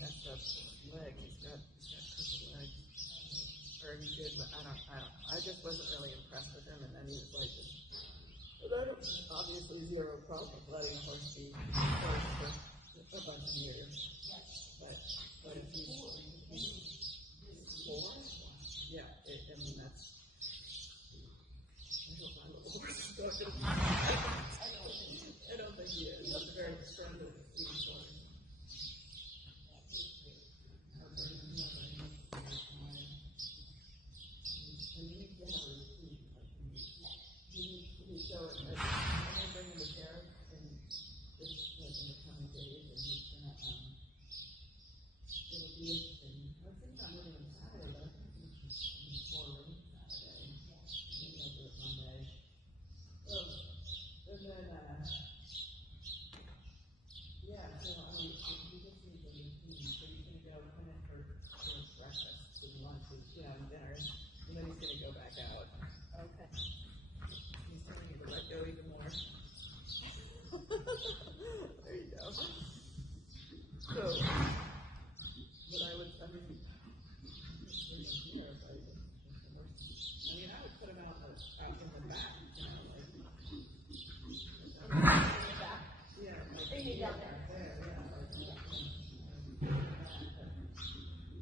messed up leg. He's got crooked legs. Or he did, but I don't. I just wasn't really impressed with him, and then he was like, obviously zero problem letting a horse be horse for a bunch of years. But if he's 4, yeah, I mean that's. I hope my little horse is broken. I don't think he is. He's very strong with Swedish horse. So I'm going to bring him to care in the coming days, and he's going to, it'll be interesting. I was thinking about moving on Saturday, but I think he's in 4 rooms Saturday. Maybe I'll do it Monday. So, and then, yeah, so we just need a routine. So he's going to go come in for breakfast and lunch and, dinner, and then he's going to go back out. Okay. He's telling you to let go even more. There you go. So, but I would put him out in the back, yeah, down there.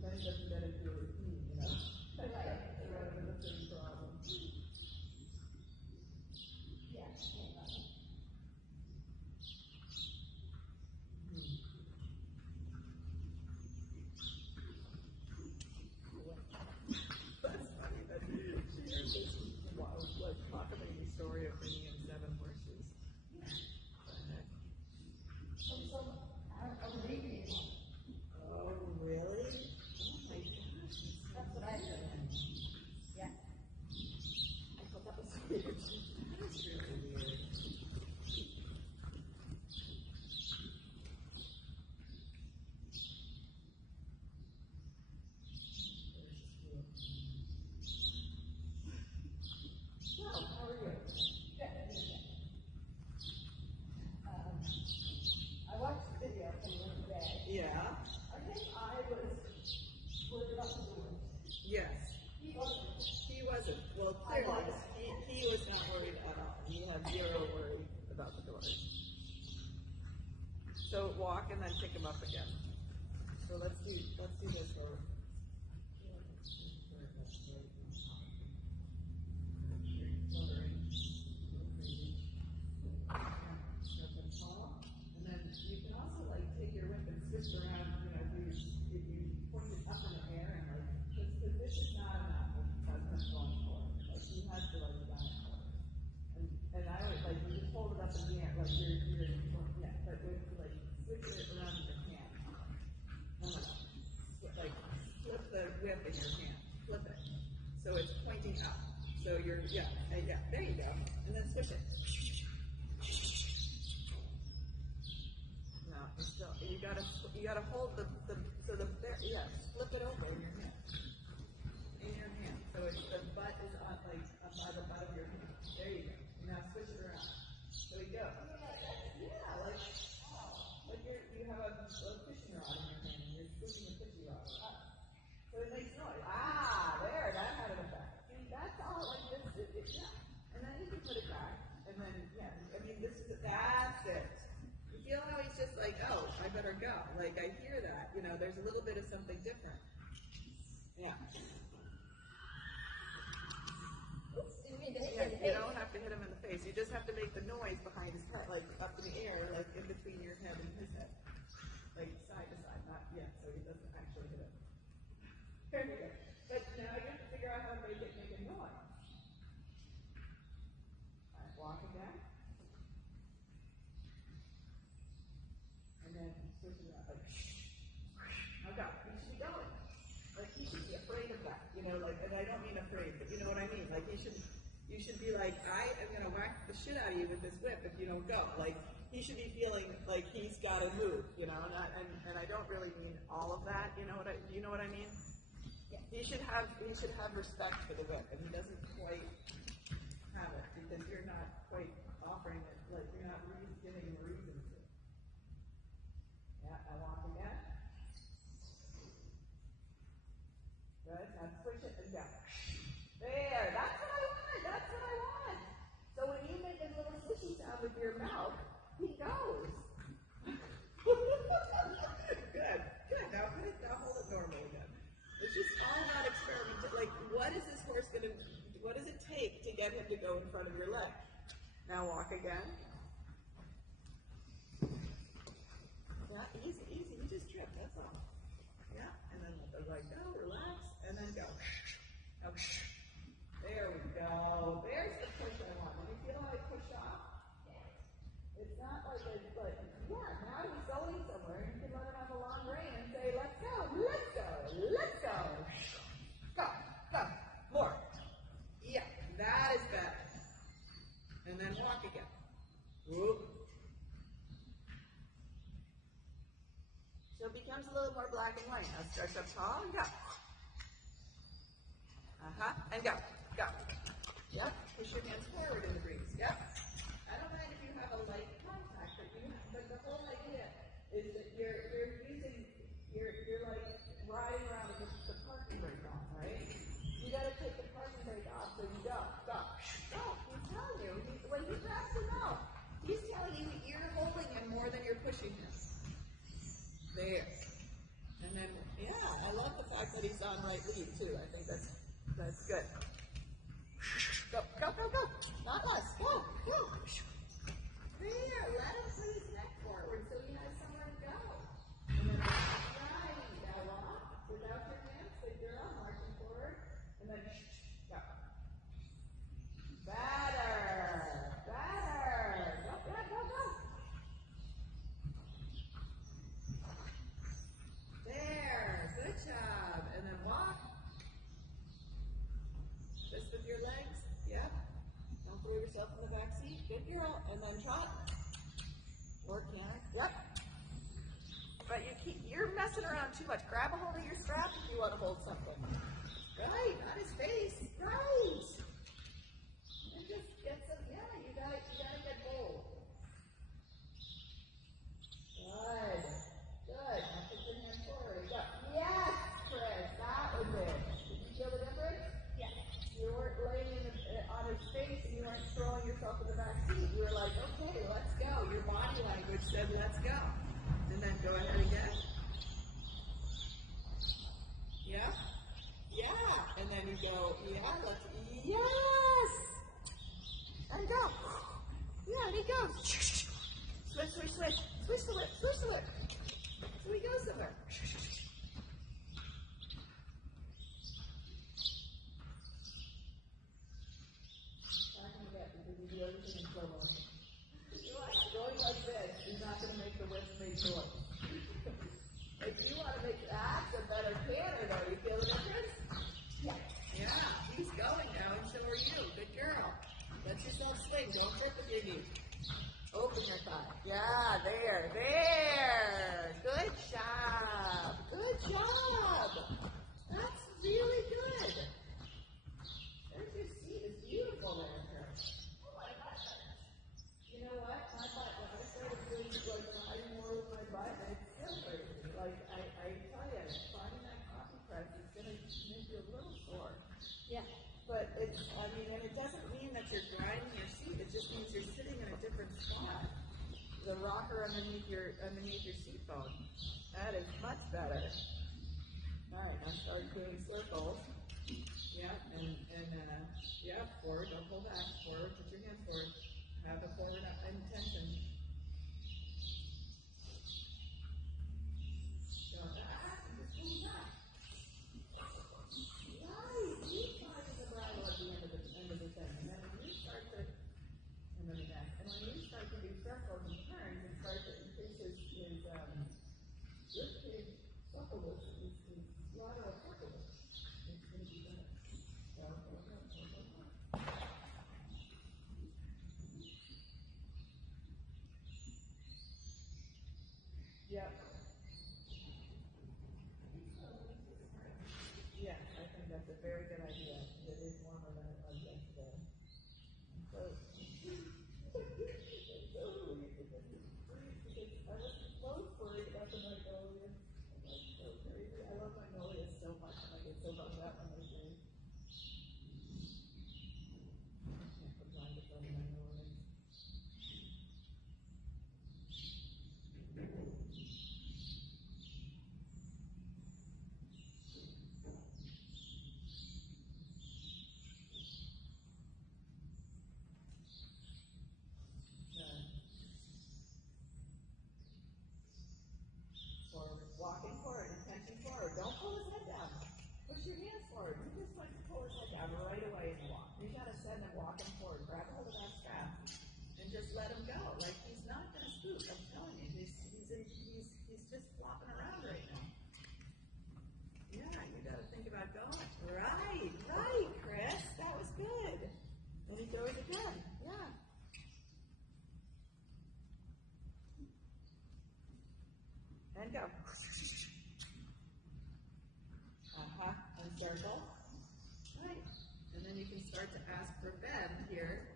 Then he doesn't get into a routine, Rather than the same problem. That's funny that she heard this proclamating story of bringing in 7 horses. Oh, really? Oh my gosh. That's what I heard. Yeah. I thought that was weird. That's really weird. Well, how are you? I watched the video from the other day. Yeah. I think I was split up the doors. Yes. He wasn't. He wasn't. Well, clearly, he was not worried at all. He had zero worry about the doors. So walk and then pick him up again. So let's do this over. And then you can also take your whip and twist around, if you point it up in the air and because this is not enough of him going forward. He has to run it forward. And I would you just hold it up in the air but with switch it around in your hand. No. Flip the whip in your hand. Flip it. So it's pointing up. So you're there you go. And then switch it. No, it's still you gotta hold the flip it over in your hand. In your hand. So the butt is on by the butt of your hand. There you go. Now switch it around. So we go. Yeah, you have a fishing rod in your hand and you're switching a fishing rod up. So it makes noise. There, that had an effect. See, that's all this. And then you can put it back. And then, that's it. You feel how he's just oh, I better go. I hear that. There's a little bit of something different. Yeah. Oops, didn't mean to hit Yeah, you in the you face. don't have to hit him in the face. You just have to make the noise behind his head, up in the air, in between your head and his head. Side to side, not yet, so he doesn't actually hit him. There you go. But now you have to figure out how to make a noise. Alright, walk again. And then switch it out, now go. He should be going. He should be afraid of that, and I don't mean afraid, but you know what I mean? You should be I am going to whack the shit out of you with this whip if you don't go. He should be feeling like he's got to move, and I don't really mean all of that, you know what I mean? Yeah. He should have respect for the whip, and he doesn't quite have it because you're not quite offering it, you're not giving him a reason to. Yeah, I walk again. and go. There, that's what I want, that's what I want. So when you make a little swishy sound with your mouth, he goes. Good, good. Now hold it normal again. It's just all about experiment. Like, what is this horse going to, what does it take to get him to go in front of your leg? Now walk again. Yeah, easy, easy. You just trip, that's all. Yeah, and then let the leg go, relax, and then go. Okay. There we go. There's the push I want. Did you feel how I pushed off? It's not like now he's going somewhere. You can let him have a long rein and say, let's go, let's go, let's go. Go, go, more. Yeah, that is better. And then walk again. Whoop. So it becomes a little more black and white. Now stretch up tall and go. And go, go. Yep, push your hands forward in the breeze. Yep. I don't mind if you have a light contact, but the whole idea is that you're like riding around with the parking brake on, right? You gotta take the parking brake off so you go, go. Go, he's telling you, when he grabs him out, he's telling you that you're holding him more than you're pushing him. There. And then, yeah, I love the fact that he's on right lead too. I think that's good. Go, go, go, go. Not us. Go, go. There, let him put his neck forward so he has somewhere to go. And then right, now walk without your hands, big girl, marching forward. And then go. Better, better. Go, go, go, go. There, good job. And then walk. Just with your legs. Yep. Don't throw yourself in the back seat. Good girl. And then trot. Or canter. Yep. But you're messing around too much. Grab a hold of your strap if you want to hold something. Right, not his face. Right. And just get some, you gotta get bold. Good. Good. Now put your hand forward. Go. Yes, Chris. That was it. Did you feel the difference? Yeah. You weren't laying on his face and you weren't throwing yourself in the back seat. You were like, okay, let's go. Your body language said, let's go. And then go ahead again. Yeah? Yeah. And then you go, yes! And go. Yeah, and he goes. Switch, switch, switch. Switch the whip, switch the whip. So he goes somewhere. Going like this is not going to make the whip make noise. If you want to make that's a better canter though. You feel the difference? Yeah. Yeah, he's going now and so are you. Good girl. Let yourself swing. Don't trip with your knee. Open your thigh. Yeah, there. Good job. Good job. That's really good. There's your seat. It's beautiful there. You know what? My butt, when I started doing riding more with my butt, and it's still hurting. Like, I tell you, finding that coffee press is going to make you a little sore. Yeah. But and it doesn't mean that you're grinding your seat. It just means you're sitting in a different spot. The rocker underneath your seat bone. That is much better. All right, now start doing circles. Yeah, and forward. Don't pull back. Forward. Put your hands forward. Have the forward intention. Go back and just pull back. Nice. You find the bridle at the end of the thing. And then when you start to, and then again. And when you start to do circles and turns and start to increase his suppleness, his lateral suppleness, it's going to be better. Yep. Yeah, I think that's a very good idea. It is warmer than it was yesterday. So, I was most worried about the Magnolia. I'm like so crazy. I love Magnolia so much, and I get so bummed out when they do. You gotta send him walking forward. Grab hold of that strap and just let him go. Like he's not gonna spook. I'm telling you, he's just flopping around right now. Yeah, you gotta think about going. Right, Chris. That was good. And he throws again. Yeah. And go. And circle. Right. And then you can start to ask for bend here.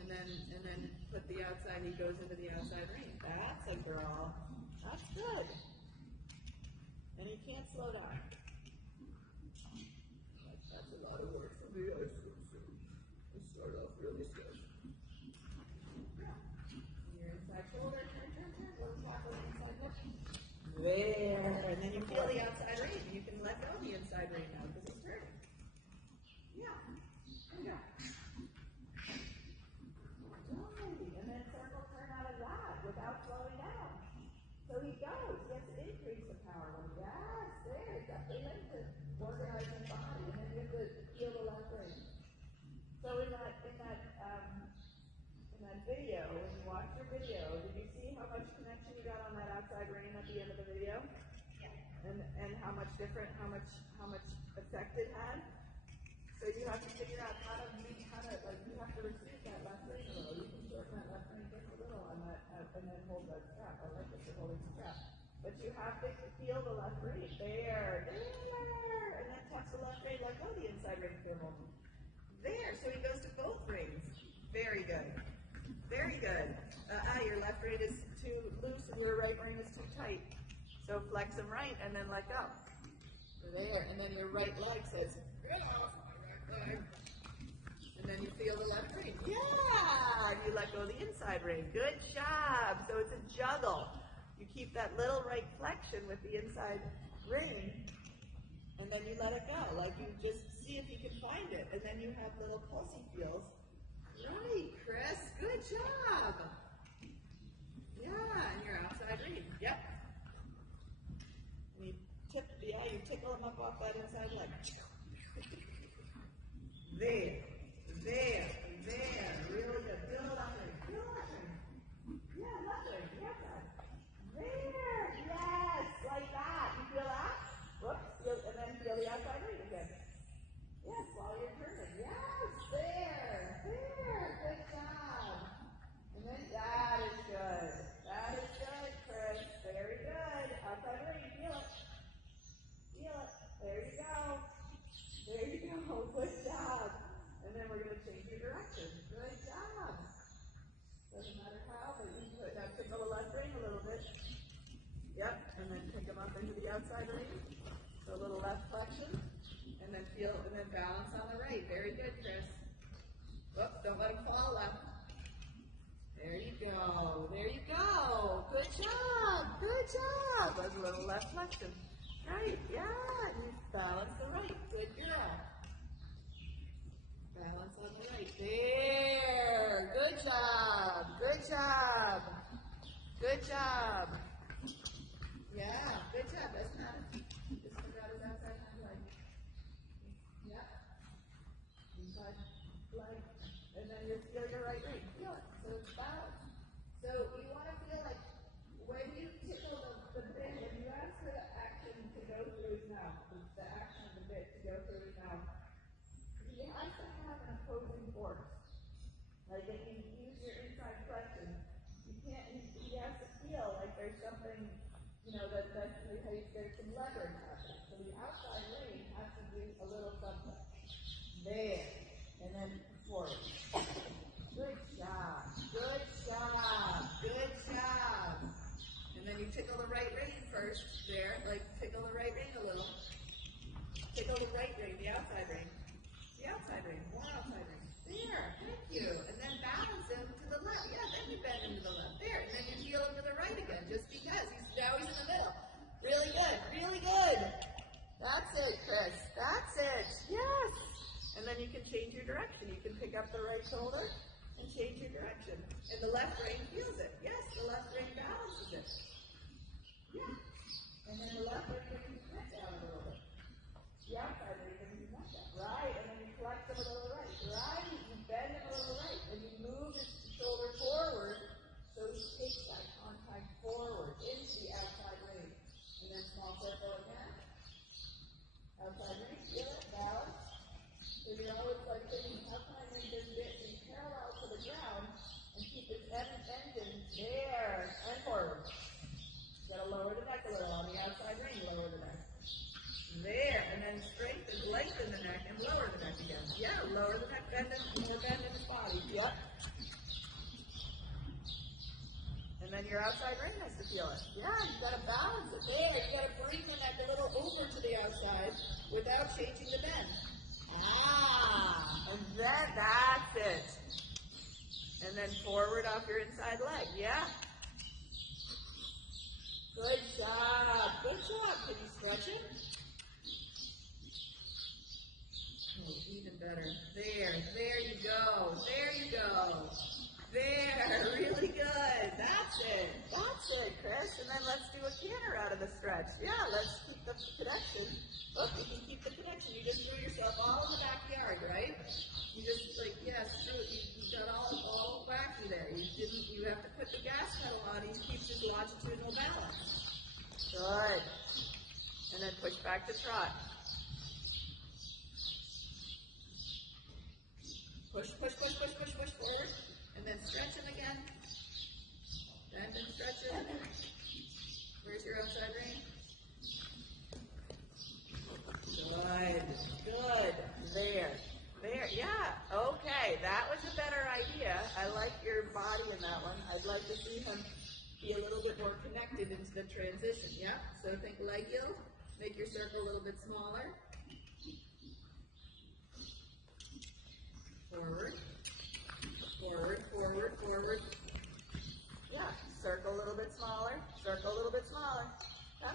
And then put the outside, he goes into the outside ring. That's a girl. That's good. And you can't slow down. That's a lot of work for me. I start off really slow. Yeah. Your inside shoulder, turn. One tap on the inside hip. There. And then you feel the outside ring. You can let go of the inside ring now because it's turning. Yeah. There you go. And then circle turn out of that without slowing down. So he goes. He has to increase the power. Yes, there. Definitely like to organize the body. And then you have to feel the left ring. So in that video, when you watch your video, did you see how much connection you got on that outside ring at the end of the video? Yeah. And how much effect it had? So you have to figure out how to you have to receive that left ring a little. You can shorten that left ring just a little on that, and then hold that strap. I like this, holding the strap. But you have to feel the left ring. There. And then touch the left ring, let go of the inside ring for a moment. There. So he goes to both rings. Very good. Very good. Your left ring is too loose and your right ring is too tight. So flex them right and then let go. There. And then your right leg says, get off my right leg. And then you feel the left ring. Yeah! And you let go of the inside ring. Good job. So it's a juggle. You keep that little right flexion with the inside ring, and then you let it go. Like you just see if you can find it. And then you have little pulsing feels. Right, Chris. Good job. Yeah, and your outside ring. Yep. And you tickle them up off that inside leg. There. Really good. Feel that ring. Yeah, left ring. Yes. There. Yes, like that. You feel that? Whoops. And then feel the outside ring again. Yes, while you're turning. Yes, there. Good job. And then that is good. Chris. Very good. Outside ring. Feel it. There you go. Good job. And then we're going to change your direction. Good job. Doesn't matter how, but you put that tickle the left ring a little bit. Yep. And then pick them up into the outside ring. So a little left flexion. And then balance on the right. Very good, Chris. Whoops, don't let them fall left. There you go. Good job. That's a little left flexion. Right, yeah. And you balance the right. Good girl. Balance on the right. There. Good job. Yeah, good job. Doesn't matter. Just put out his outside hand leg. Yeah. Inside leg. And then you feel your right ring. Feel it. So it's balanced. So you want to feel like when you tickle the bit, when you ask for the action to go through his mouth, the action of the bit to go through his mouth, he has to have an opposing force. Like if you use your inside flexion, you can't. He has to feel like there's something, that there's some leverage happening. So the outside ring has to do a little something. There, and then forward. Good job. And then you tickle the right ring first. There, like tickle the right ring a little. Tickle the right ring, the outside ring. More outside ring. There, thank you. And then balance him to the left. Yeah, then you bend him to the left. There, and then you feel him to the right again, just because. Now he's in the middle. Really good. That's it, Chris. That's it. Yes. And then you can change your direction. You can pick up the right shoulder and change your direction. And the left ring feels it. Yes, the left ring balances it. Yeah. And then the left ring brings his neck down a little bit. The outside ring brings his neck down. Right. And then you flex them a little right. without changing the bend. And then that's it. And then forward off your inside leg. Yeah. Good job. Good job. Can you stretch it? Oh, even better. There you go. There you go. There, really good. That's it, Chris. And then let's do a canter out of the stretch. Yeah, let's keep the connection. Look, you can keep the connection. You just threw yourself all in the backyard, right? You just you got all wacky there. You have to put the gas pedal on and you keep this longitudinal balance. Good. And then push back to trot. Push forward. And then stretch it again. Bend and stretch it. Where's your outside range? Good. There. Yeah. Okay. That was a better idea. I like your body in that one. I'd like to see him be a little bit more connected into the transition. Yeah. So think leg yield. Make your circle a little bit smaller. Forward. Yeah, circle a little bit smaller, Yeah.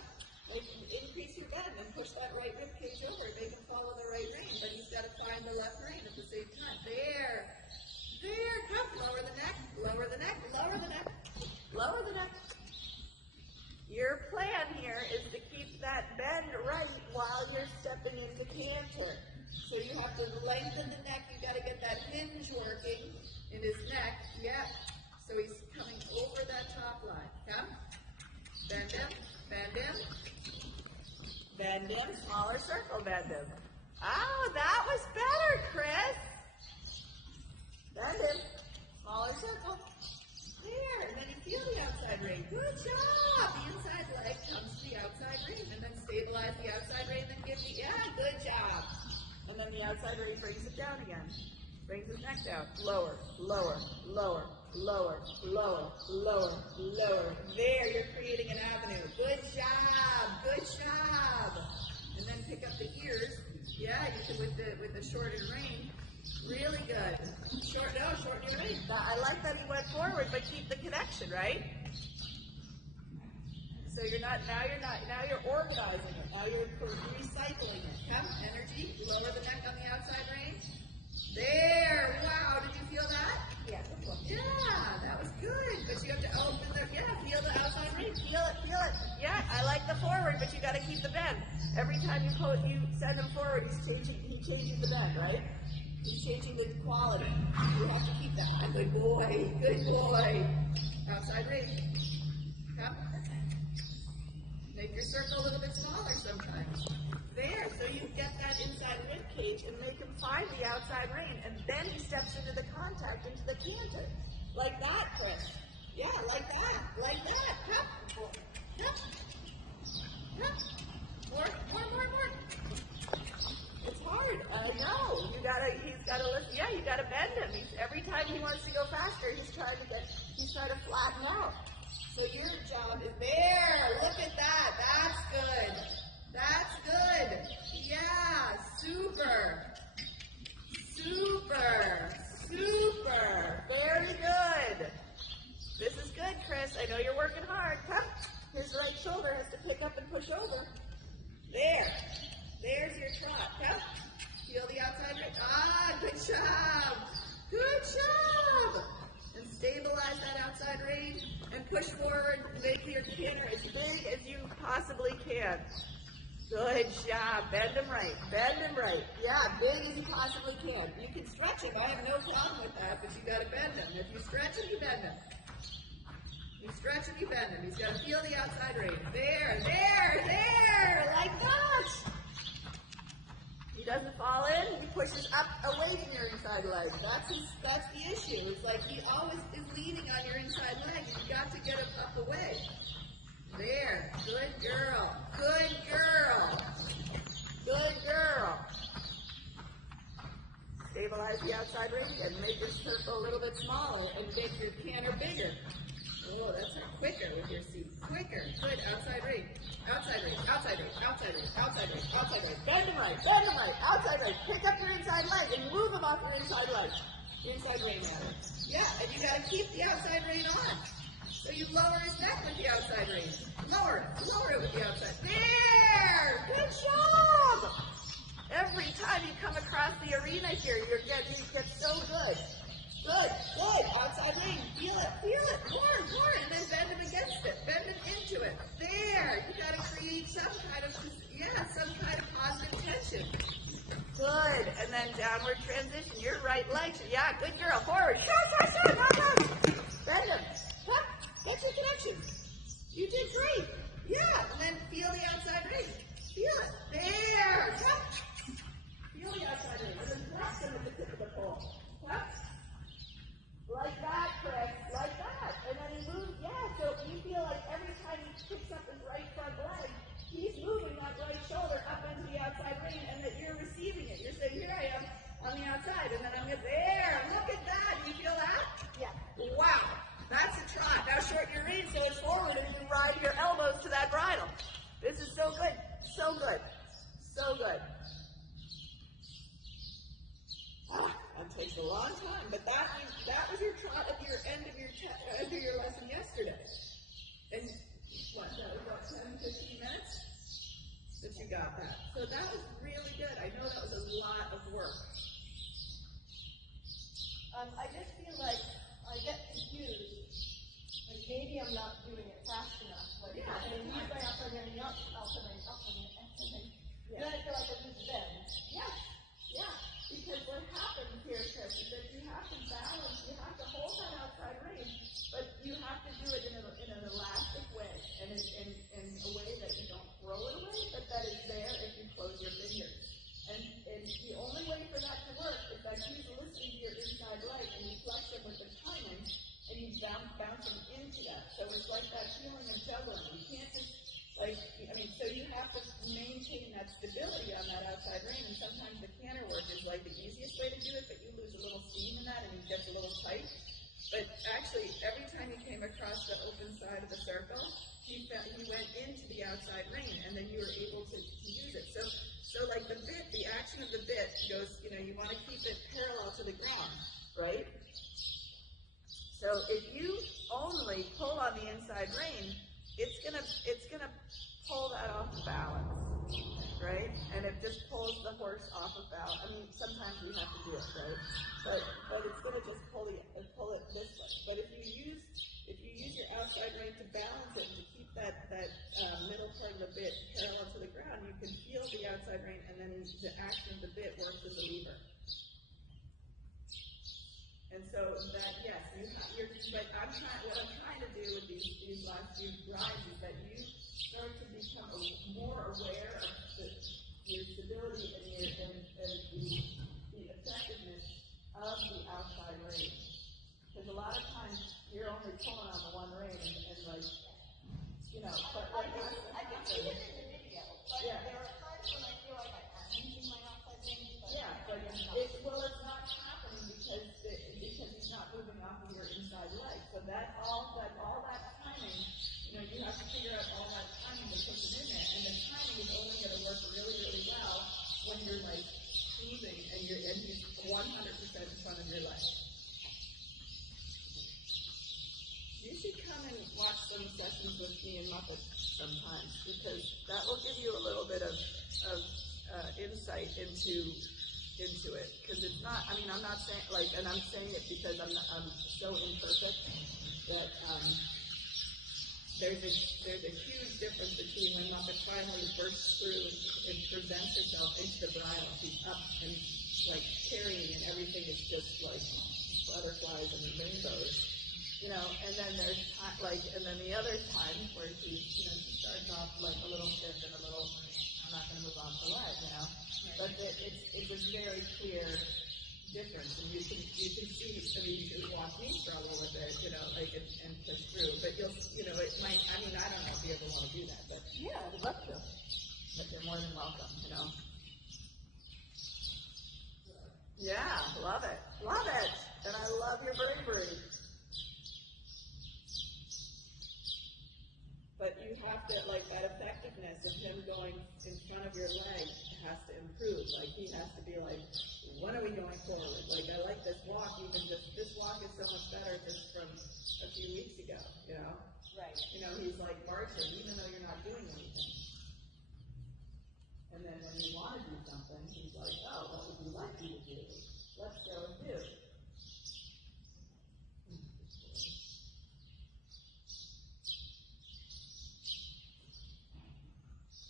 Increase your bend and push that right rib cage over. Make him follow the right rein, but he's got to find the left rein at the same time. There, come, lower the neck. Your plan here is to keep that bend right while you're stepping into canter. So you have to lengthen the neck. You got to get that hinge working in his neck. Yeah. So he's coming over that top line. Come. Bend him. Smaller circle, bend him. Oh, that was better, Chris. Bend him. Smaller circle. There. And then you feel the outside rein. Good job. The inside leg comes to the outside rein. And then stabilize the outside rein. Then give the, good job. And then the outside rein brings it down again. Brings his neck down. Lower. There, you're creating an avenue. Good job. And then pick up the ears. Yeah, you can with the shortened rein. Really good. Shorten your rein. I like that he went forward, but keep the connection, right? So you're organizing it. Now you're recycling it. Come, energy, lower the neck on the outside rein. There, wow, did you feel that? Yeah. Yeah, that was good. But you have to open feel the outside rein. Feel it. Yeah, I like the forward, but you got to keep the bend. Every time you send him forward, he's changing the bend, right? He's changing the quality. You have to keep that. Good boy. Outside rein. Come. Make your circle a little bit smaller sometimes. There, so you get that inside rib cage and make him find the outside rein, and then he steps into the contact, into the canter. Like that, Chris. Yeah, like that. Come. More. It's hard. I know. He's gotta bend him. Every time he wants to go faster, he's trying to flatten out. So your job is there. Look at that. That's good. Yeah, super. Very good. This is good, Chris. I know you're working hard. Come. His right shoulder has to pick up and push over. There. There's your trot. Come. Feel the outside rein. Good job. And stabilize that outside rein and push forward. Make your canter as big as you possibly can. Good job. Bend him right. Yeah, big as you possibly can. You can stretch him. I have no problem with that, but you got to bend him. If you stretch him, you bend him. He's got to feel the outside rein. There. Like that. He doesn't fall in. He pushes up away from your inside leg. That's the issue. It's like he always is leaning on your inside leg. You got to get him up away. There. Good girl. Stabilize the outside rein and make your circle a little bit smaller and make your canter bigger. Oh, that's quicker with your seat. Quicker. Good. Outside rein. outside range, outside range, outside range. Bend them right, outside range. Pick up your inside leg and move them off your inside leg. Inside rein rather. Yeah, and you gotta keep the outside rein on. So you lower his neck with the outside rein. Lower it with the outside. There! Good job! Every time you come across the arena here, you get so good. Good. Outside rein. Feel it. More. And then bend him against it. Bend him into it. There. You gotta create some kind of positive tension. Good. And then downward transition. Your right leg. Yeah, good girl. Forward. Shot. No. Bend him. Hup. That's your connection. You did great. Yeah. And then feel the outside rein. Feel it. There. Hup. Feel the outside rein. And then flex him with the tip of the pole. Flex. Like that, Chris. Like that. And then he moves. Yeah. So you feel like every time he picks up his right front leg, he's moving that right shoulder up into the outside rein, and that you're receiving it. You're saying, here I am on the outside, and then I'm there. Look at that. Do you feel that? Yeah. Wow. That's a trot. Now shorten your rein so it's forward, and you can ride your elbows to that bridle. This is so good. So good. That takes a long time, but that was your trot at your end of your lesson yesterday. And what? That was about 10, 15 minutes that you got that. So that was really good. I know that was a lot of work. I just feel like I get confused, and maybe I'm not doing it fast enough. Like, Yeah. and then he's going up and then up. Yeah. Then I feel like I lose bend. Yeah. Because what happens here, Chris, is that you have to balance, you have to hold that outside rein, but you have to do it in an elastic way, and in a way that you don't throw it away, but that is there if you close your fingers. And the only way for that to work is that he's listening to your inside leg, and you flex him with the timing, and you bounce him into that. So it's like that feeling of juggling. You can't just, so you have to maintain that stability on that outside rein, and sometimes the canter work is like the easiest way to do it, but you lose a little steam in that, and it gets a little tight. But actually, every time he came across the open side of the circle, he went into the outside rein, and then you were able to use it. So like the bit, the action of the bit goes, you want to keep it parallel to the ground, right? So if you only pull on the inside rein, it's gonna pull that off balance, right? And it just pulls the horse off of balance. I mean, sometimes we have to do it, right? But it's gonna just pull it this way. But if you use your outside rein to balance it and to keep that middle part of the bit parallel to the ground, you can feel the outside rein, and then the action of the bit works as a lever. And so that, yes, what I'm trying to do with these last few rides is that you start to become more aware of your stability and the effectiveness of the outside rein. Because a lot of times you're only pulling on the one rein and but like I can see it in the video, but yeah. there are times when I feel like I'm using my outside rein. But it's not happening because he's not moving off of your inside leg. So all that timing, you have to figure out all that timing to put them in there. And the timing is only going to work really, really well when you're like moving and he's 100% in front of your leg. You should come and watch some sessions with me and Muppet sometimes, because that will give you a little bit of insight into it. Because it's not, I'm not saying, and I'm saying it because I'm so imperfect that there's a huge difference between when Muppet finally bursts through and presents herself into the bridle. She's up and carrying, and everything is just like butterflies and rainbows. And then there's and then the other time where she starts off like a little stiff and a little, I'm not going to move off the leg, But it's a very clear difference, and you can see. You can watch me struggle with it, and push through. But it might. I don't know if you ever want to do that, but yeah, I'd love to. But you're more than welcome, Yeah, love it, and I love your bravery. But you have to, that effectiveness of him going in front of your leg has to improve. Like he has to be like, when are we going forward? Like I like this walk, even just this walk is so much better just from a few weeks ago, you know? Right. You know, he's like marching, even though you're not doing anything. And then when you want to do something, he's like, oh, what would you like me to do? Let's go and do.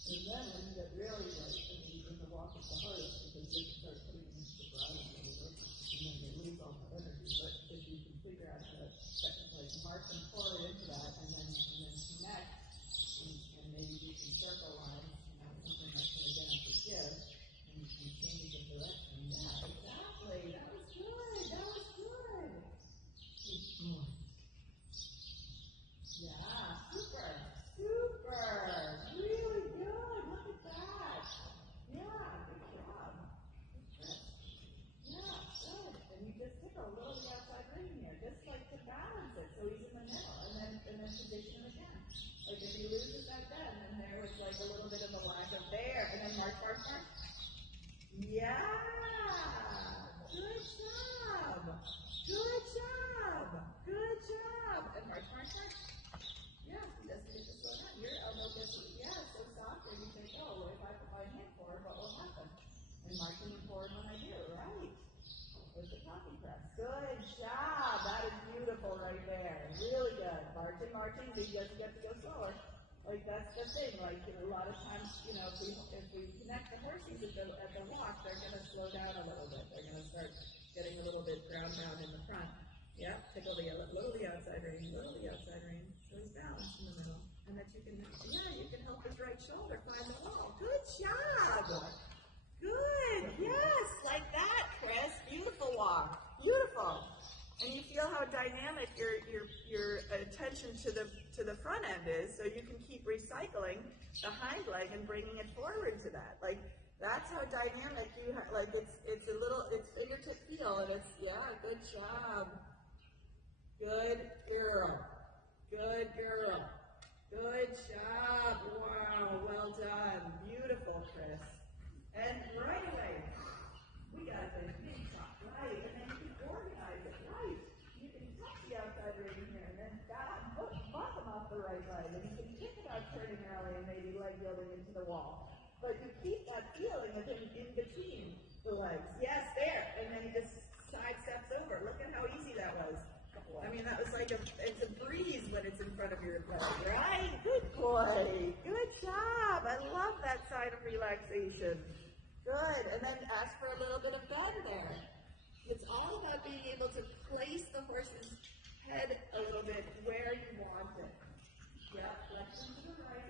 And then when you get really like, when the walk is the hardest, because you start putting into the bridle and then you lose all the energy. But if you can figure out how to like march them forward into that, and then connect, and maybe do some circle lines, you know, something that's going to get them to give, and change the direction. Yeah, exactly. That was good. That was good. Good boy. Yeah, super. Super. Really good. Look at that. Yeah, good job. Good. Yeah, good. And you just took a little the outside ring here, just like to balance it, so he's in the middle, and then position him again. Like if he loses that bend, then there was like a little bit of a lack of there, and then march, march, march. Yeah. Good job. Good job. Good job. And march, march, march. Yeah, he doesn't get to slow down. Your elbow gets, so soft, and you think, oh, if I put my hand forward, what will happen? And marching forward when I do, right? With the coffee press. Good job. That is beautiful right there. Really good. Marching, marching, so he doesn't get to go slower. Like that's the thing. Like a lot of times, you know, if we connect the horses at the walk, they're going to slow down a little bit. They're going to start getting a little bit ground down in the front. Yep. Tickle the little the outside rein, little the outside rein. So he's balanced in the middle, and that you can help his right shoulder climb the wall. Good job. Good. Yes, like that, Chris. Beautiful walk. Beautiful. And you feel how dynamic your attention to the front end is, so you can keep recycling the hind leg and bringing it forward to that. Like that's how dynamic it's fingertip feel, and it's good job. Good girl. Good girl. Good job. Wow, well done. Beautiful, Chris. And right away, we got the big top right, and then you can organize it right. You can touch the outside rein here, and then bottom off the right leg, and you can think about turning early and maybe leg building into the wall. But you keep that feeling of him in between the legs. Yes, there, and then he just side steps over. Look at how easy that was. I mean, that was like it's a breeze when it's in front of your leg, right? Good boy. Good job. I love that side of relaxation. Good. And then ask for a little bit of bend there. It's all about being able to place the horse's head a little bit where you want it. Yep, flexion to the right.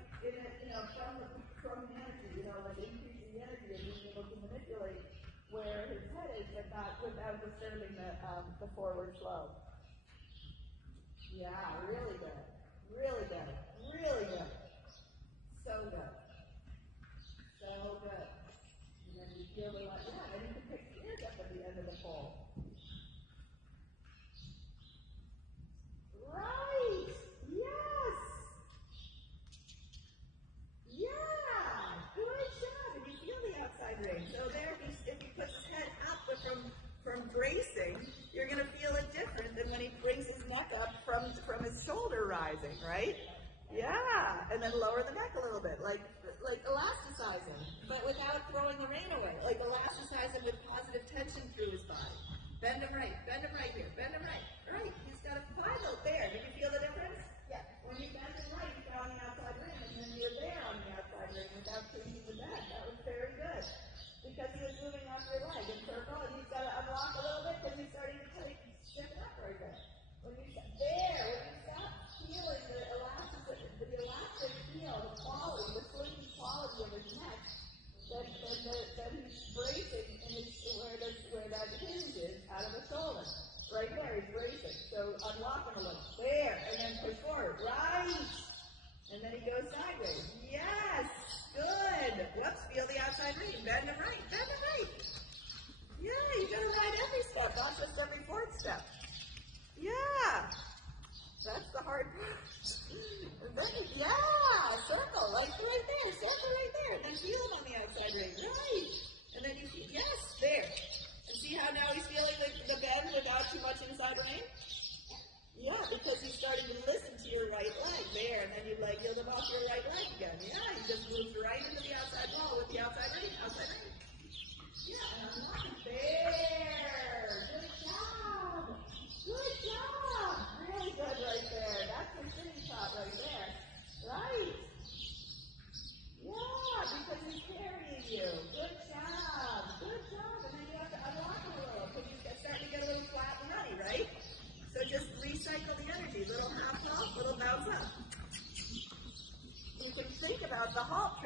From the energy, like increasing the energy and being able to manipulate where his head is, but not without disturbing the forward flow. Yeah, really good. Really good. Really good. So good. So good. And then you feel the light. Yeah, and you can pick the ears up at the end of the pole. Right. Yes. Yeah. Good job. And you feel the outside ring. So there, if he puts his head up from bracing, you're going to feel it different than when he brings his neck up from his shoulder rising, right? Yeah, and then lower the neck a little bit, like elasticize him, but without throwing the rein away. Like elasticize him with positive tension through his body. Bend him right here, bend him right. Right, he's got a pivot there. Did you feel the difference? Yeah. When you bend him right, you're on the outside ring, and then you're there on the outside ring without changing the bend. That was very good. Because he was moving off your leg in circle, and he's got to unlock a little bit because he's starting to shift up right there. When you stop feeling the elastic feel, the quality, the slinky quality of his neck, then he's bracing where that hinge is out of the shoulder. Right there, he's bracing. So unlock him a little. There, and then push forward. Right. And then he goes sideways. Yes. Good. Whoops, feel the outside ring. Bend him right. Bend him right. Yeah, you gotta ride every step, not just every fourth step. Yeah. That's the hard part. And then, circle, right there. Circle right there. And then feel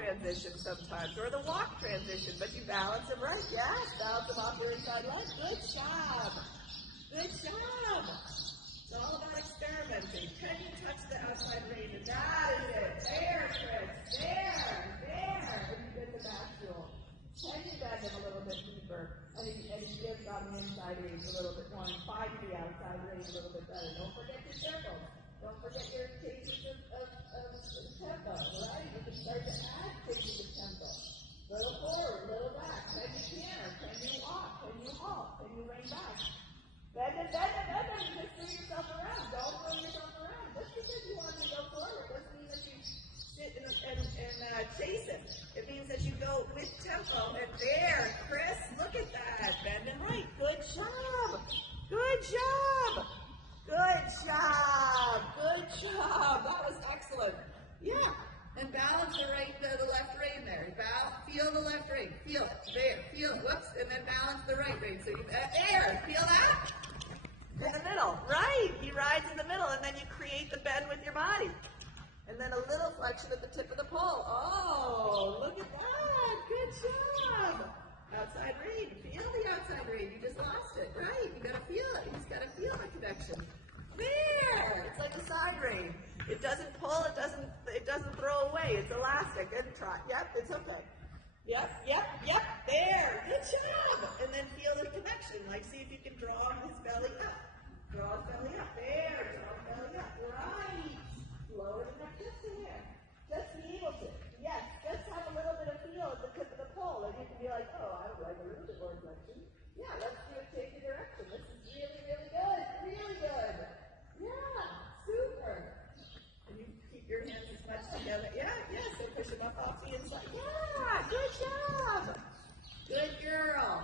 transition sometimes, or the walk transition, but you balance them right. Yeah, balance them off your inside leg. Good job. Good job. It's all about experimenting. Can you touch the outside rein? That is it. There, Chris. There. And you get the back stool. Can you bend them a little bit deeper? And you give on the inside range a little bit more and find the outside range a little bit better. Don't forget your circles. Don't forget your changes of tempo, right? You can start to add changes of tempo. Little forward, little back. Can you canter? Can you walk? Can you halt? Can you rein back? Bend it. You just throw yourself around. Don't throw yourself around. Just because you want to go forward doesn't mean that you sit and chase it. It means that you go with tempo. And there, Chris, look at that. Bend and right. Good job. Good job. Good job. Good job. That was excellent. Yeah. And balance the left rein there. Feel the left rein. Feel it. There. Feel it. Whoops. And then balance the right rein. So you there. Feel that? In the middle. Right. He rides in the middle, and then you create the bend with your body. And then a little flexion at the tip of the pole. Oh, look at that. Good job. Outside rein. Feel the outside rein. You just lost it. Right. You got to feel it. You just got to feel the connection. There. It's like a side rein. It doesn't pull. It doesn't throw away. It's elastic. And try. Yep. It's okay. Yep. There. Good job. And then feel the connection. Like, see if you can draw his belly up. Draw his belly up. There. Draw his belly up. Right. Lower the neck just to there. Just be able to. Yes. Just have a little bit of feel at the tip of the pole. And you can be like, oh, I would like a little bit more flexion. Yeah. Let's do a change of direction. This is really, really good. Really good. Yeah. Super. And you keep your hands as much together. Yeah. So push them up off the inside. Yeah. Good job. Good girl.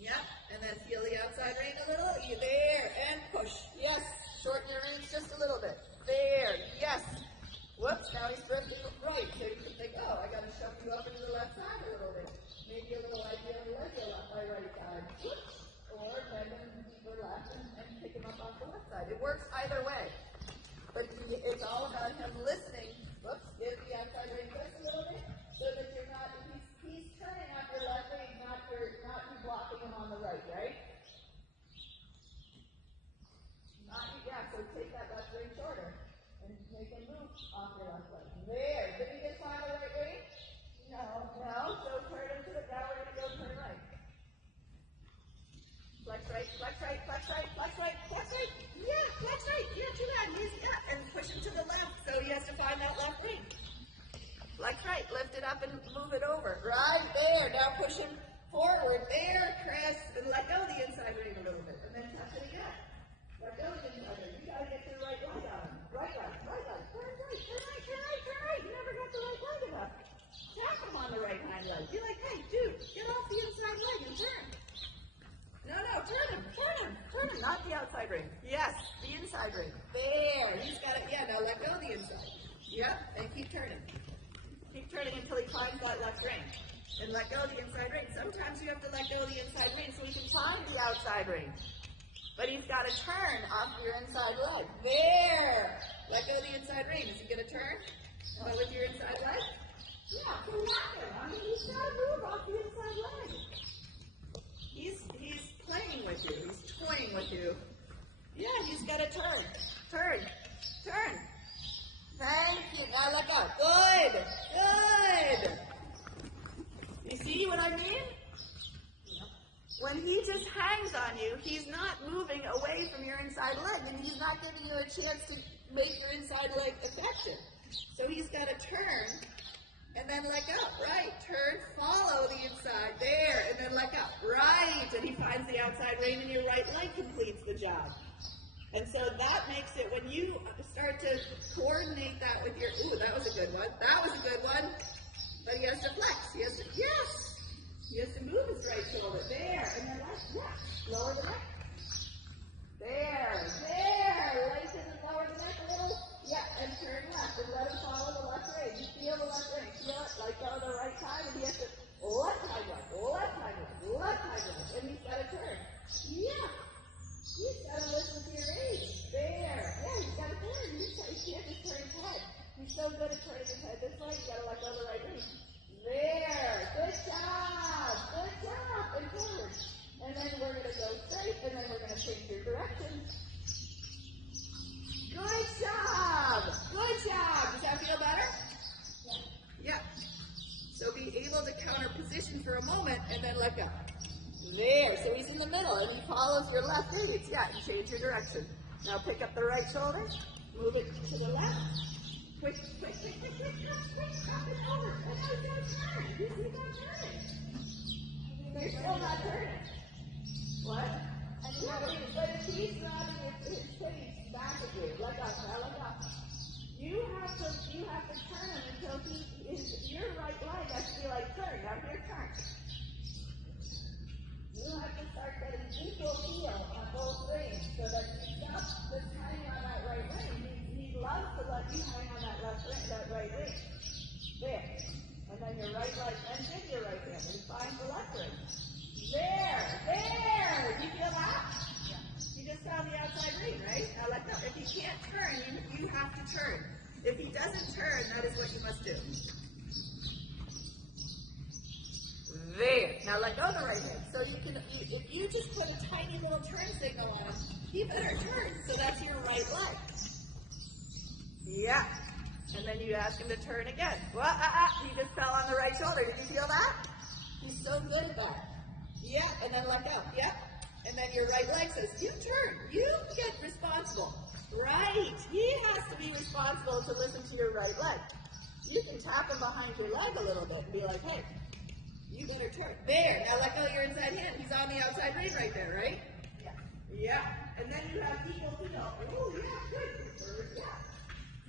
Yep. And then feel the outside rein a little. There. And push. Yes. Shorten your reins just a little bit. There. Yes. Whoops. Now he's drifting right. So you can think, oh, I got to shove you up into the left side a little bit. Maybe a little ideally leg my right side. Or bend him deeper left and pick him up off the left side. It works either way. But it's all about him listening. Whoops. Give the outside rein just a little bit so that you're not, he's turning on your left rein, not you blocking him on the right, right? So take that left rein shorter and make him move off your left leg. There. Did he just find the right rein? No. So turn him to the, now we're going to go turn right. Flex right. Yeah, flex right. Yeah, do that. And push him to the left. So he has to find that left rein. Flex right. Lift it up and move it over. Right there. Now push him forward. There, Chris. And let go of the inside rein a little bit. And then touch it again. Let go of the inside rein. You got to get to the right leg on him. Right leg. Turn right. You never got the right leg enough. Tap him on the right hind leg. Be like, hey, dude, get off the inside leg and turn. No, turn him. Not the outside rein. Yes, the inside rein. There. He's got it. Yeah, now let go of the inside. Yep, and keep turning. Keep turning until he finds that left rein. And let go of the inside rein. Sometimes you have to let go of the inside rein so he can find the outside rein. But he's got to turn off your inside leg. There. Let go of the inside rein. Is he going to turn? But with your inside leg? Yeah, so whack him. I mean, he's got to move off the inside leg. He's playing with you. He's toying with you. Yeah, he's got to turn. Turn. Thank you. Now let go. Good. You see what I mean? When he just hangs on you, he's not moving away from your inside leg, and he's not giving you a chance to make your inside leg effective. So he's got to turn and then let go. Right. Turn, follow the inside. There. And then let go. Right. And he finds the outside rein and your right leg completes the job. And so that makes it, when you start to coordinate that with your, ooh, that was a good one. But he has to flex. He has to move his right shoulder. There. And then lower the neck. There. Lengthen and lower the neck a little. Yeah, and turn left. And let him follow the left rein. You feel the left rein. Feel it. Let go the right side. And he has to left hind leg. And he's got to turn. Yeah. He's got to listen to your aid. There. Yeah, he's got to turn. He can't just turn his head. He's so good at turning his position for a moment, and then let go. There, so he's in the middle, and he follows your left radius. Yeah, you change your direction. Now pick up the right shoulder, move it to the left. Quick, quick, quick, quick, quick, quick, up and over. And now he's going to turn. You see that turning? You're still not turning. What? And you have to, but if he's not, if he's putting back at you, let go, now let go. You have to turn him until your right leg has to be like turn. Now here, turn. You have to start getting equal feel on both rings so that you stop just hanging on that right ring. He loves to let you hang on that right ring. There. And then your right leg, and then your right hand, and find the left ring. There. You feel that? Yeah. You just found the outside ring, right? Now let go. If he can't turn, you have to turn. If he doesn't turn, that is what you must do. There. Now let go of the right hand. So if you just put a tiny little turn signal on, he better turn. So that's your right leg. Yeah. And then you ask him to turn again. Well, he just fell on the right shoulder. Did you feel that? He's so good at that. Yeah, and then let go. Yeah. And then your right leg says, you turn. You get responsible. Right. He has to be responsible to listen to your right leg. You can tap him behind your leg a little bit and be like, hey, you better turn. There. Now let go of your inside hand. He's on the outside ring right there, right? Yeah. Yeah. And then you have equal feel. Oh, yeah, good. Yeah.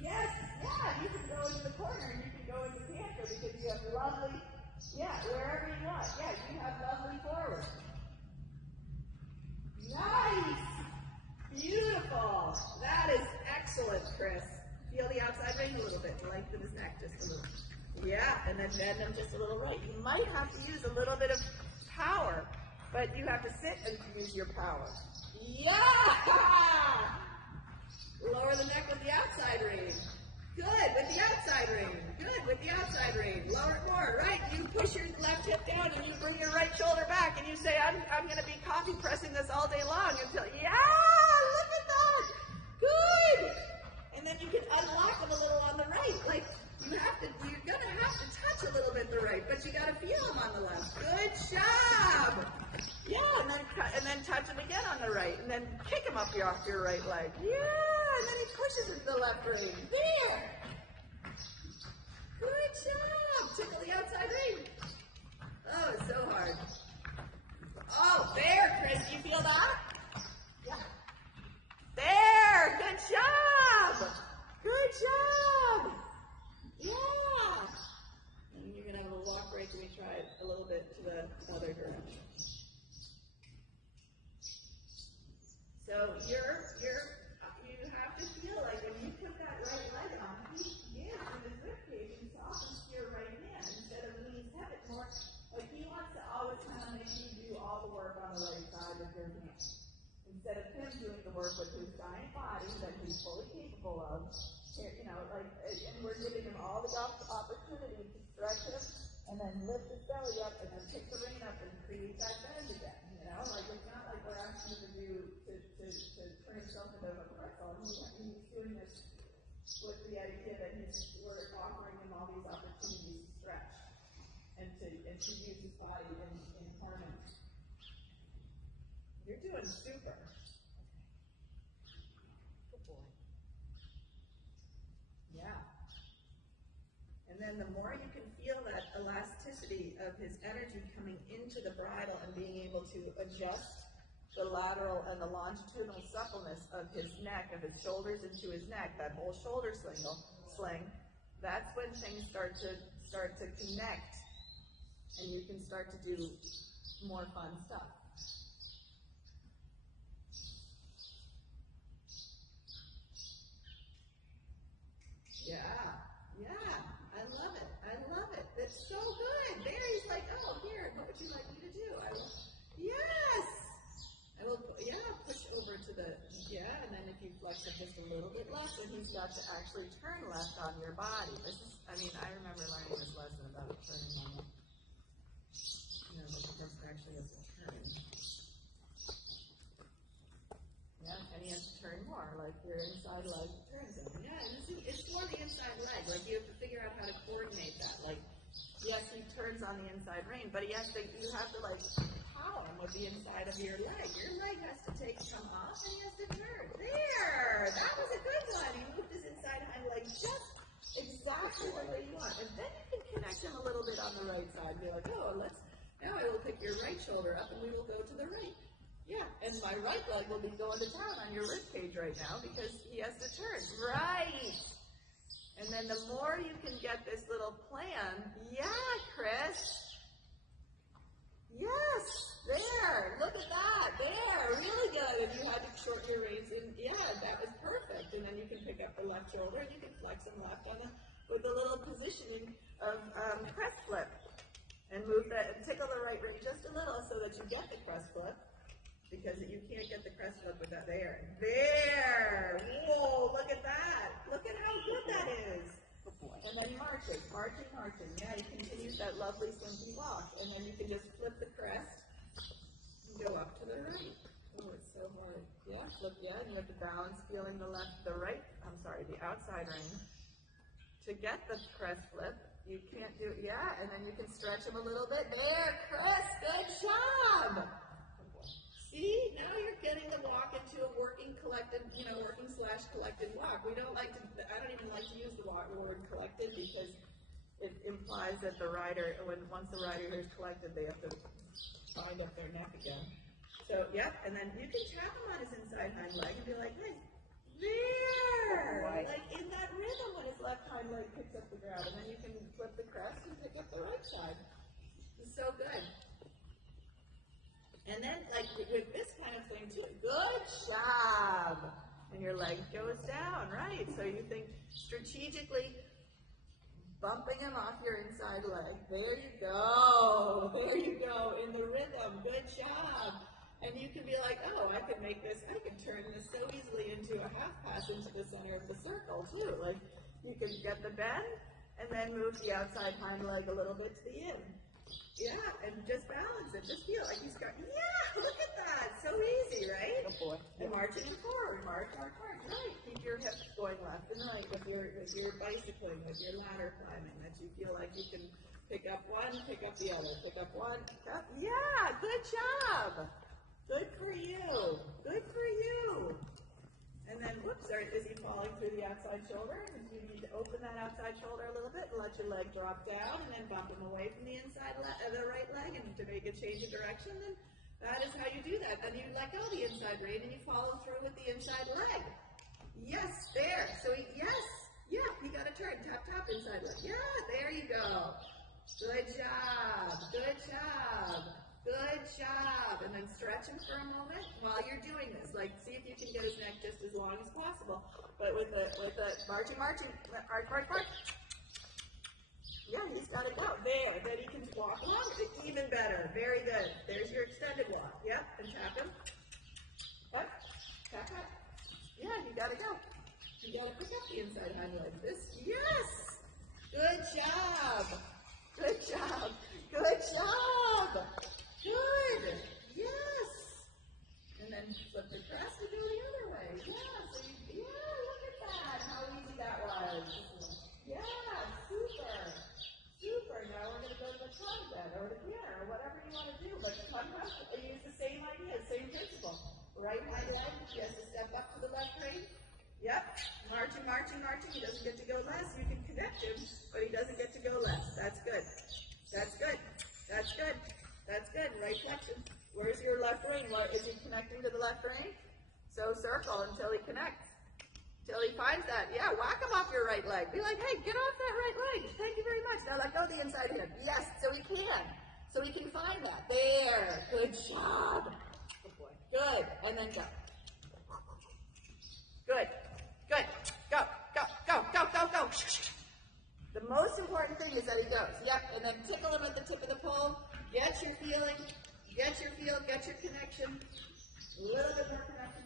Yes. Yeah. You can go into the corner and you can go into canter because you have lovely, wherever you want. Yeah, you have lovely forward. Nice. Beautiful. That is excellent, Chris. Feel the outside ring a little bit. Lengthen his neck just a little. Yeah, and then bend them just a little right. You might have to use a little bit of power, but you have to sit and use your power. Yeah! Lower the neck with the outside ring. Good, with the outside ring. Good, with the outside ring. Lower it more, right? You push your left hip down and you bring your right shoulder back and you say, I'm going to be coffee pressing this all day long until, look at that. Good. And then you can unlock them a little on the right. Like, you're going to have to touch a little bit the right, but you got to feel them on the left. Good job. Yeah, and then touch them again on the right, and then kick them up off your right leg. Yeah, and then he pushes into the left ring. There. Good job. Tickle the outside ring. Oh, it's so hard. Oh, there, Chris. Do you feel that? Yeah. There. Good job. Good job. Yeah. And you're going to have a walk break and we try it a little bit to the other direction. So you have to feel like when you put that right leg on, he gives in his ribcage and softens your right hand instead of leaning heavy more. Like he wants to always kind of make you do all the work on the right side with your hand. Instead of him doing the work with his giant body that he's fully capable of, and we're giving him all the opportunity to stretch him and then lift his belly up and then pick the rein up and create that bend again. It's not like we're asking him to turn himself into a pretzel. He's doing this with the idea that we're offering him all these opportunities to stretch and to use his body in harmony. You're doing super. Good boy. Yeah. And then the more you can feel that elasticity of his energy coming into the bridle and being able to adjust the lateral and the longitudinal suppleness of his neck, of his shoulders into his neck, that whole shoulder sling, that's when things start to connect and you can start to do more fun stuff. Yeah, I love it. That's so good. Barry's like, oh, here, what would you like me to do? Push over to and then if you flex it just a little bit left, then he's got to actually turn left on your body. I remember learning this lesson about turning on the, but it actually has to turn. Yeah, and he has to turn more, like your inside leg turns him. Yeah, and it's more the inside leg. Like you have to figure out how to coordinate that. Like, yes, he turns turns on the inside rein, but you have to like power him with the inside of your leg. Your leg has to come off and he has to turn. There! That was a good one. He moved his inside hind leg just exactly the way you want. And then you can connect him a little bit on the right side. Be like, oh, now I will pick your right shoulder up and we will go to the right. Yeah, and my right leg will be going to town on your rib cage right now because he has to turn. Right! And then the more you can get this little plan, yeah, Chris. Yes, there, look at that, there, really good. And you had to shorten your reins in, yeah, that was perfect. And then you can pick up the left shoulder and you can flex them left with a little positioning of crest flip. And move that, and tickle the right rein just a little so that you get the crest flip. Because you can't get the crest flip without there. There! Whoa, look at that. Look at how good that is. And then marching. Yeah, he continues that lovely slinky walk. And then you can just flip the crest and go up to the right. Oh, it's so hard. Yeah, flip, yeah, and you have to balance feeling the outside rein. To get the crest flip, you can't do it, yeah, and then you can stretch him a little bit. There, Chris, good job! See, now you're getting the walk into a working / collected walk. I don't even like to use the word collected because it implies that once the rider hears collected, they have to bind up their neck again. So, yep, and then you can tap him on his inside hind leg and be like, hey, there! Like in that rhythm when his left hind leg picks up the ground. And then you can flip the crest and pick up the right side. It's so good. And then, like, with this kind of thing, too, good job. And your leg goes down, right? So you think strategically bumping him off your inside leg. There you go. There you go, in the rhythm. Good job. And you can be like, oh, I can turn this so easily into a half pass into the center of the circle, too. Like, you can get the bend and then move the outside hind leg a little bit to the in. Yeah, and just balance it. Just feel like he's got, yeah, look at that. So easy, right? Good boy. And marching him forward, march. Right. Keep your hips going left and right with your bicycling, with your ladder climbing, that you feel like you can pick up one, pick up the other, pick up one, pick up. Yeah, good job. Good for you. Good for you. And then, is he falling through the outside shoulder? Because you need to open that outside shoulder a little bit and let your leg drop down and then bump him away from the the right leg and to make a change of direction. Then that is how you do that. Then you let go of the inside rein and you follow through with the inside leg. Yes, there. So you got to turn. Tap, inside leg. Yeah, there you go. Good job. And then stretch him for a moment while you're doing this. Like, see if you can get his neck just as long as possible. But with the marching, march. Yeah, he's got to go. There. Then he can walk along. Even better. Very good. There's your extended walk. Yep. And tap him. Up. Tap. Yeah, you got to go. You got to pick up the inside hind leg. Yes. Good job. Good. Yes. And then flip the crest and go the other way. Yeah. Look at that. How easy that was. Yeah. Super. Now we're going to go to the tongue bend or the piano or whatever you want to do. But sometimes you use the same idea, same principle. Right hind leg, he has to step up to the left rein. Yep. Marching. He doesn't get to go less. You can connect him, but he doesn't get to go less. That's good. Right flexion. Where's your left rein? Is he connecting to the left rein? So circle until he connects. Till he finds that. Yeah, whack him off your right leg. Be like, hey, get off that right leg. Thank you very much. Now let go of the inside hip. Yes, so he can. So he can find that. There. Good job. Good boy. Good. And then go. Good. Go. The most important thing is that he goes. Yep. And then tickle him at the tip of the pole. Get your feeling. Get your feel. Get your connection. A little bit more connection.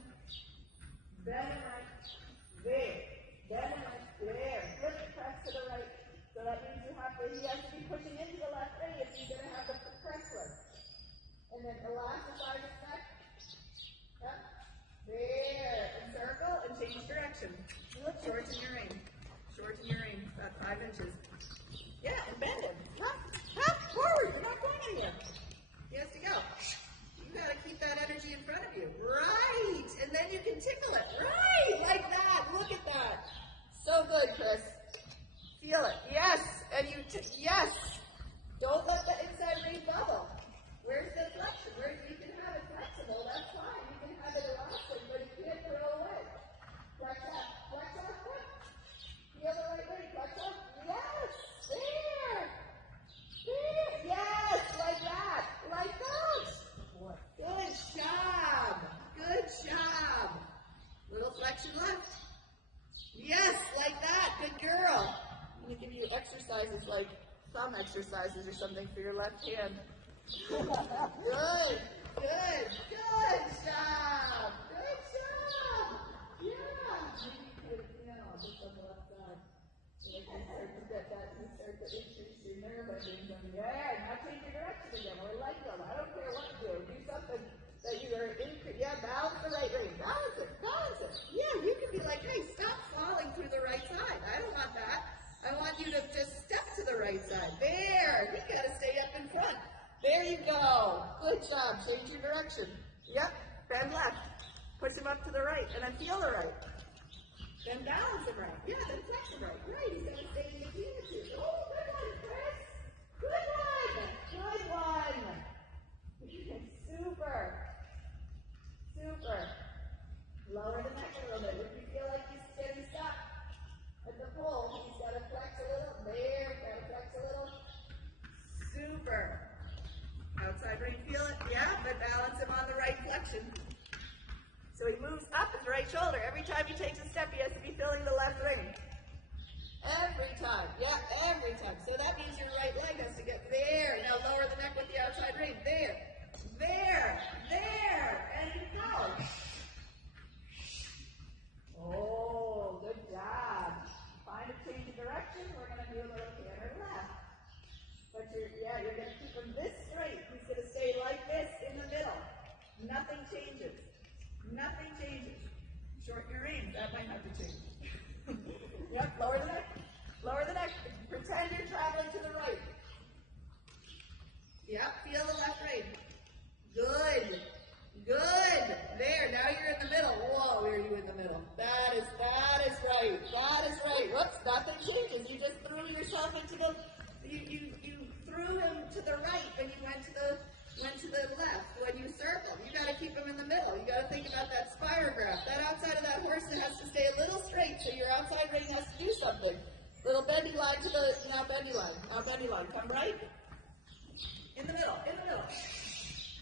Bend and right. There. Bend and right. There. Flip the crest to the right. So that means he has to be pushing into the left leg if he's going to have the crest lift. And then elasticize his neck. Yep. There. And circle and change direction. Shorten your rein. About 5 inches. Yeah, and bend him. Up, forward. thumb exercises or something for your left hand. Good, good, good job. Good job. Yeah. Maybe you could, just on the left side. So you can start to get that, you start to increase your nerve endings on the air. Now change your direction again, or leg them. I don't care what you do. Do something that you are balance the right rein. Balance it, balance it. Yeah, you can be like, hey, stop falling through the right side. I don't want that. I want you to just step to the right side. There, you gotta stay up in front. There you go. Good job. Change your direction. Yep, bend left. Push him up to the right, and then feel the right. Then balance him right. Yeah, then flex him right. Right, he's gonna stay in between the two. Oh, good one, Chris. Good one. Good one. Super. Super. Lower the neck a little bit. If you feel like he's getting stuck at the pole, he's got to flex a little. There, got to flex a little. Super. Outside rein, feel it? Yeah, but balance him on the right flexion. So he moves up his right shoulder. Every time he takes a step, he has to be feeling the left rein. Every time. Yeah, every time. So that means your right leg has to get there. Now lower the neck with the outside rein. There. There. There. And go. Oh, good job. Find a change of direction. We're going to do a little canter left. But you're going to keep him this straight. He's going to stay like this in the middle. Nothing changes. Nothing changes. Shorten your reins. That might have to change. Yep, lower the neck. Lower the neck. Pretend you're traveling to the right. Yep, feel the left rein. Good. Good. There, now you're in the middle. Whoa, where are you in the middle? That is right. That is right. Whoops, nothing changes. You just threw yourself into the, you threw him to the right when you went to the left. When you circled, you got to keep him in the middle. You got to think about that spirograph. That outside of that horse has to stay a little straight, so your outside rein has to do something. Little bendy line to the, now bendy line. Now bendy line. Come right. In the middle. In the middle.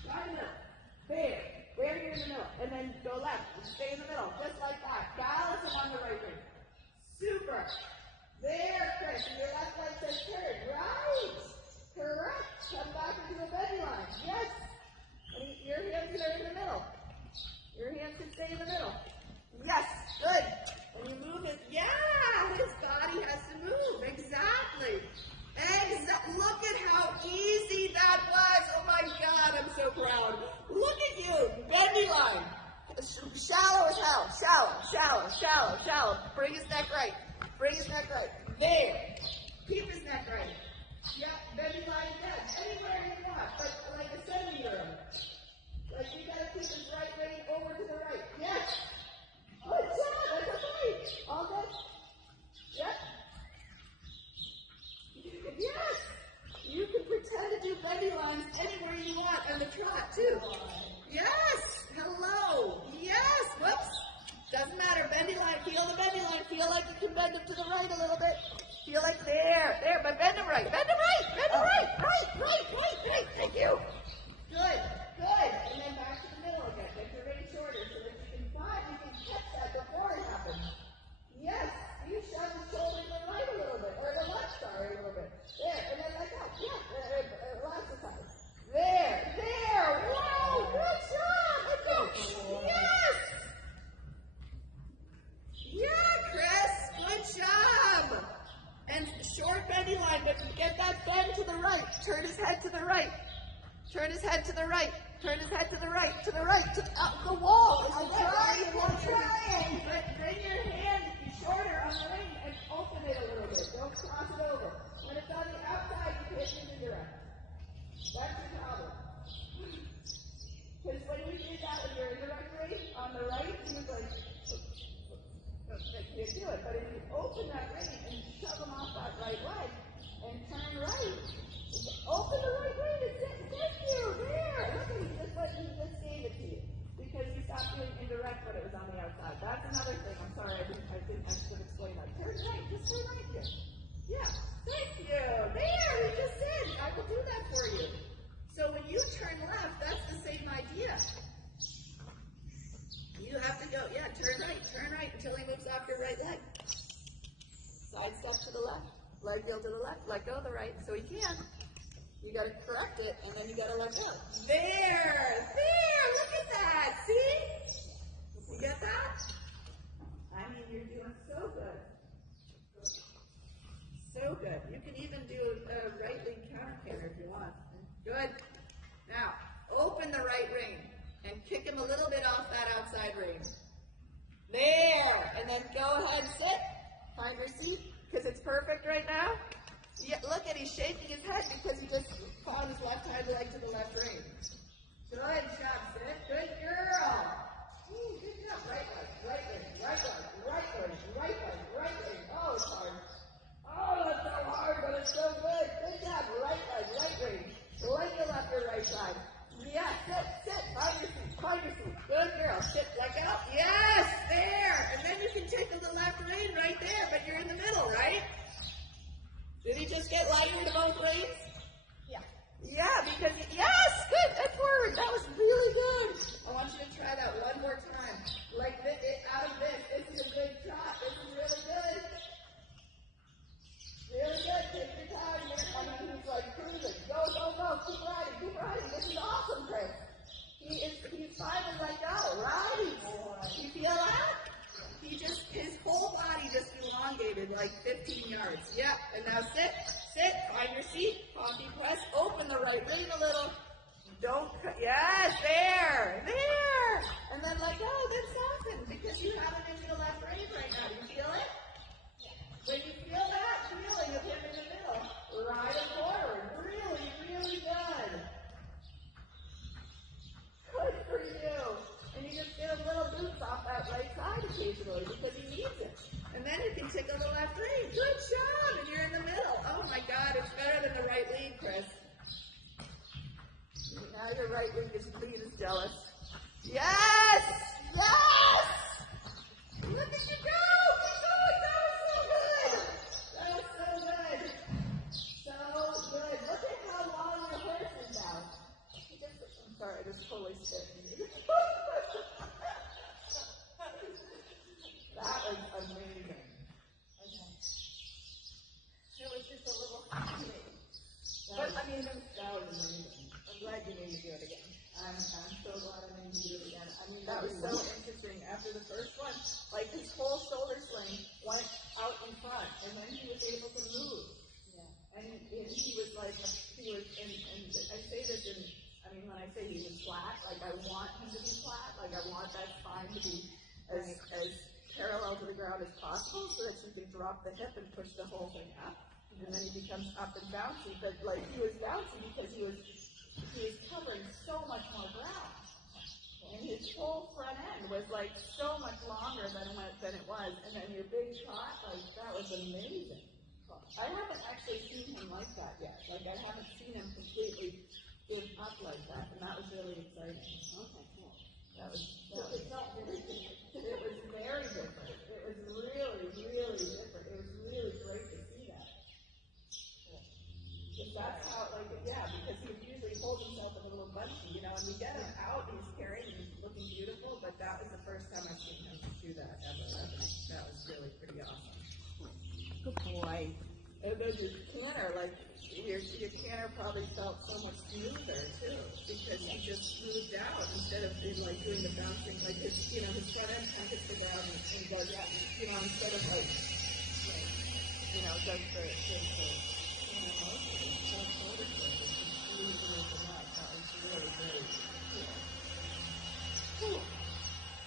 Right in the middle. There. There you're in the middle. And then go left. Stay in the middle. Just like that. Balance him on the right rein. Super. There, Chris. And your left leg says turn. Right. Correct. Come back into the bendy line. Yes. And your hands are in the middle. Your hands can stay in the middle. Yes. Good. And you move it. Yeah. His body has to move. Exactly. Look at how easy that was. Oh my God, I'm so proud. Look at you. Bendy line. Shallow as hell. Shallow, shallow, shallow, shallow. Bring his neck right. Bring his neck right. There. Keep his neck right. Yep, bendy line again. Anywhere you want, but like a centimeter. Like you gotta keep his right rein over to the right. Yes. Good job. That's okay. All good. Yep. Yes. You can pretend to do bendy lines anywhere you want on the trot too. Yes. Hello. Yes. Whoops. Doesn't matter. Bendy line. Feel the bendy line. Feel like you can bend him to the right a little bit. Feel like there, but bend him right. Bend him right. Bend him right. Right. Thank you. Good. And then back to the middle again. Get your rein shorter so that you can catch that before it happens. Yes. You shove the shoulder to the right a little bit, or the left, sorry, a little bit. There, and then like that. Yeah. Lots of times. There. Wow. Good job. Let's go. Yes. Yeah, Chris. Good job. And short bendy line, but get that bend to the right. Turn his head to the right. Turn his head to the right. Turn his head to the right. To the right. To the wall. I'm trying. Bring your hand shorter on the ring and open it a little bit. Don't cross it over. When it's on the outside, you hit it in the direct. That's your problem. Because when you do that with your indirect ring on the right, you're like, you do it. But if you open that ring and shove them off that right leg and turn right, open the right ring and thank you. There. Look at he just gave it to you. Because you stopped doing indirect when it was on the outside. That's another thing. I'm sorry, I didn't explain that. Turn right. Just turn right here. Yeah. so he can. You gotta correct it, and then you gotta let go. There! Look at that! See? You get that? I mean, you're doing so good. So good. You can even do a right lead counter canter if you want. Good. Now, open the right rein and kick him a little bit off that outside rein. There! And then go ahead, sit. Find your seat, because it's perfect right now. Yeah, look at, he's shaking his head because he just found his left hind leg to the left rein. Good job, sit. Good girl. Good job. Right leg, right leg, right leg, right leg, right leg, right leg. Oh, it's hard. Oh, that's so hard, but it's so good. Good job. Right leg, right rein. Leg your left or right side. Yeah, sit. Find your seat. Find your seat. Good girl. Sit, leg out. Yes, there. And then you can tickle the left rein right there, but you're in the middle, right? Did he just get lighter to both reins? Yeah. Yeah, because, yes, good, that's forward. That was really good. I want you to try that one more time. Like, out of this is a good shot. This is really good. Really good. Take your time. I mean, he's like cruising. Go. Keep riding. This is awesome, Chris. He's finally let go. Right? You feel that? His whole body just elongated like 15 yards. Yep. And now sit. Find your seat. Poppy press. Open the right rein a little. Don't cut. Yes, there. And then let go. Then soften because you have him into the left rein right now. You feel it? When you feel that feeling of him in the middle, ride him forward. Really, really good. Good for you. And you just get a little boost off that right side occasionally because he needs it. And then you can tickle the left rein. Good job. And you're in the middle. Oh my God, it's better than the right lead, Chris. Now your right lead is jealous. Yes! Look at you go! That was so good. Look at how long your horse is now. I'm sorry, I just totally spit. That was amazing. Okay. It was just a little But I mean, that was amazing. I'm glad you made me do it again. I'm so glad I made you do it again. I mean, that was so interesting. After the first one, like his whole shoulder sling went out in front, and then he was able to move. Yeah. And he was like, and I say this when I say he was flat, like I want him to be flat, like I want that spine to be as parallel to the ground as possible so that you can drop the hip and push the whole thing up. And then he becomes up and bouncy, but like he was bouncy because he was covering so much more ground. And his whole front end was like so much longer than it was. And then your big shot, like that was amazing. I haven't actually seen him like that yet. Like I haven't seen him completely give up like that, and that was really exciting. Okay, cool. It was very different. It was very different. It was really, really different. It was really great to see that. Because that's how, because he usually holds himself a little bunchy, and you get him out, he's carrying, he's looking beautiful, but that was the first time I've seen him do that ever. That was really pretty awesome. Good boy. And then your canter, your canter probably felt so much smoother too, because he just smoothed out instead of doing the bouncing, like his front end kind of hits the ground and goes, instead of does the shoulder twist, just smoothing it out. That was really, really cool. Whew.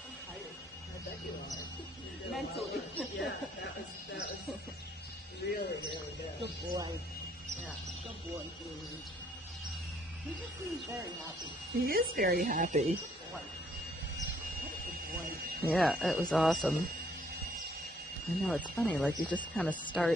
I'm tired. I bet you are. Mentally. Yeah, that was really, really good. Good boy. Yeah. Good boy, Dewey. He just seems very happy. He is very happy. Boy. What a good boy. Yeah, it was awesome. I know, it's funny, you just kind of start